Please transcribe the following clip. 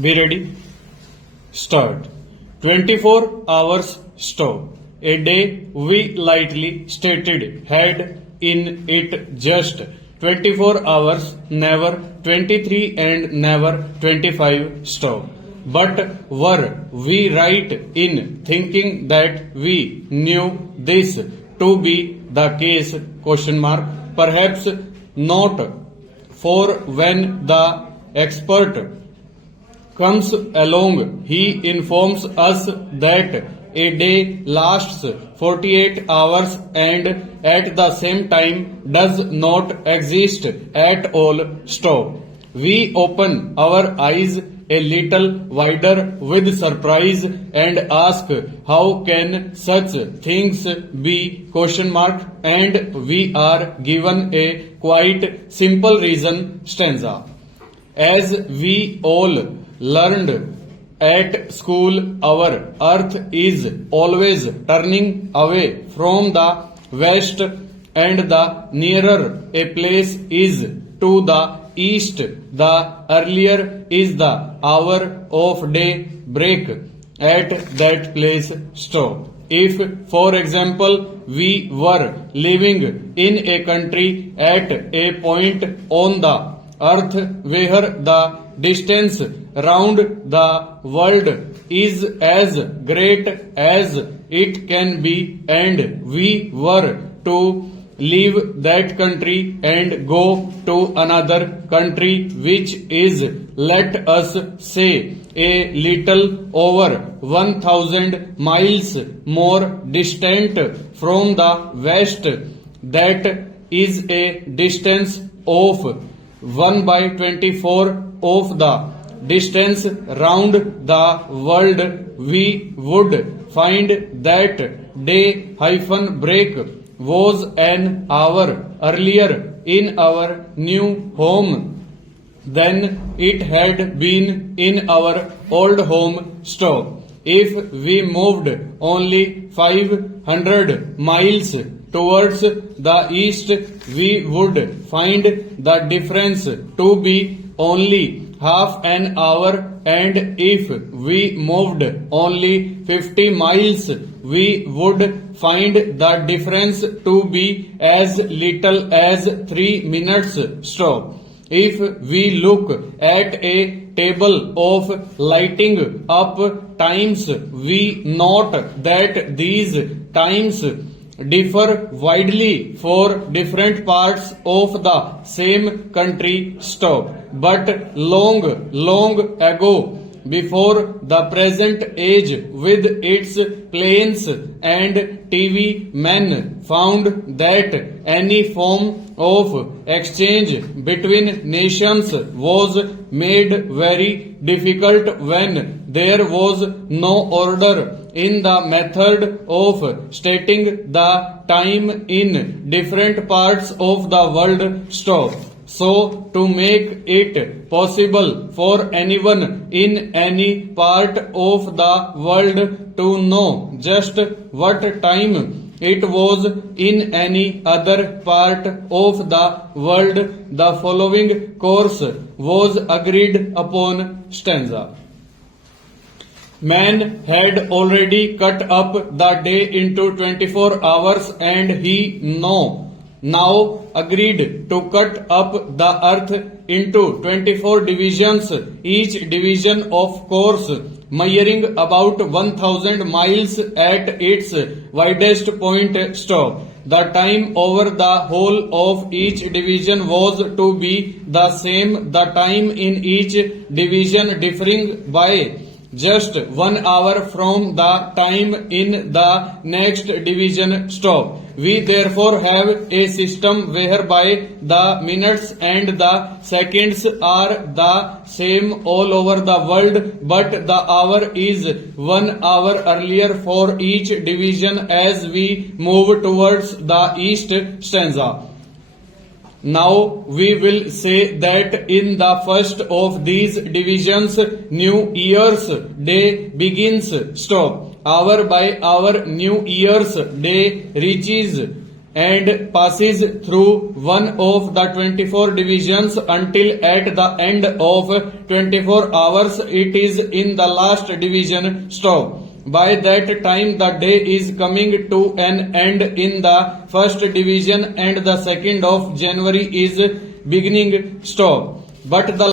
Be ready. Start. 24 hours stop. A day we lightly stated had in it just 24 hours, never 23 and never 25 stop. But were we right in thinking that we knew this to be the case? Question mark. Perhaps not, for when the expert comes along, he informs us that a day lasts 48 hours and at the same time does not exist at all. Stop. We open our eyes a little wider with surprise and ask, how can such things be? Question mark. And we are given a quite simple reason. Stanza. As we all learned at school, our earth is always turning away from the west, and the nearer a place is to the east, the earlier is the hour of day break at that place. Stop. If, for example, we were living in a country at a point on the earth where the distance round the world is as great as it can be, and we were to leave that country and go to another country which is, let us say, a little over 1,000 miles more distant from the west, that is a distance of 1 by 24 of the distance round the world. We would find that day hyphen break was an hour earlier in our new home than it had been in our old home. Stop. If we moved only 500 miles towards the east, we would find the difference to be only half an hour, and if we moved only 50 miles, we would find the difference to be as little as 3 minutes. Stop. If we look at a table of lighting up times, we note that these times differ widely for different parts of the same country. Stop. But long ago, before the present age with its planes and TV, men found that any form of exchange between nations was made very difficult when there was no order in the method of stating the time in different parts of the world. Stop. So, to make it possible for anyone in any part of the world to know just what time it was in any other part of the world, the following course was agreed upon. Stanza. Man had already cut up the day into 24 hours, and he now agreed to cut up the earth into 24 divisions, each division of course measuring about 1,000 miles at its widest point. Stop. The time over the whole of each division was to be the same, the time in each division differing by just 1 hour from the time in the next division. Stop. We therefore have a system whereby the minutes and the seconds are the same all over the world, but the hour is 1 hour earlier for each division as we move towards the east. Stanza. Now we will say that in the first of these divisions, New Year's Day begins. Stop. Hour by hour, New Year's Day reaches and passes through one of the 24 divisions until at the end of 24 hours it is in the last division stop. By that time the day is coming to an end in the first division and the 2nd of January is beginning stop. But the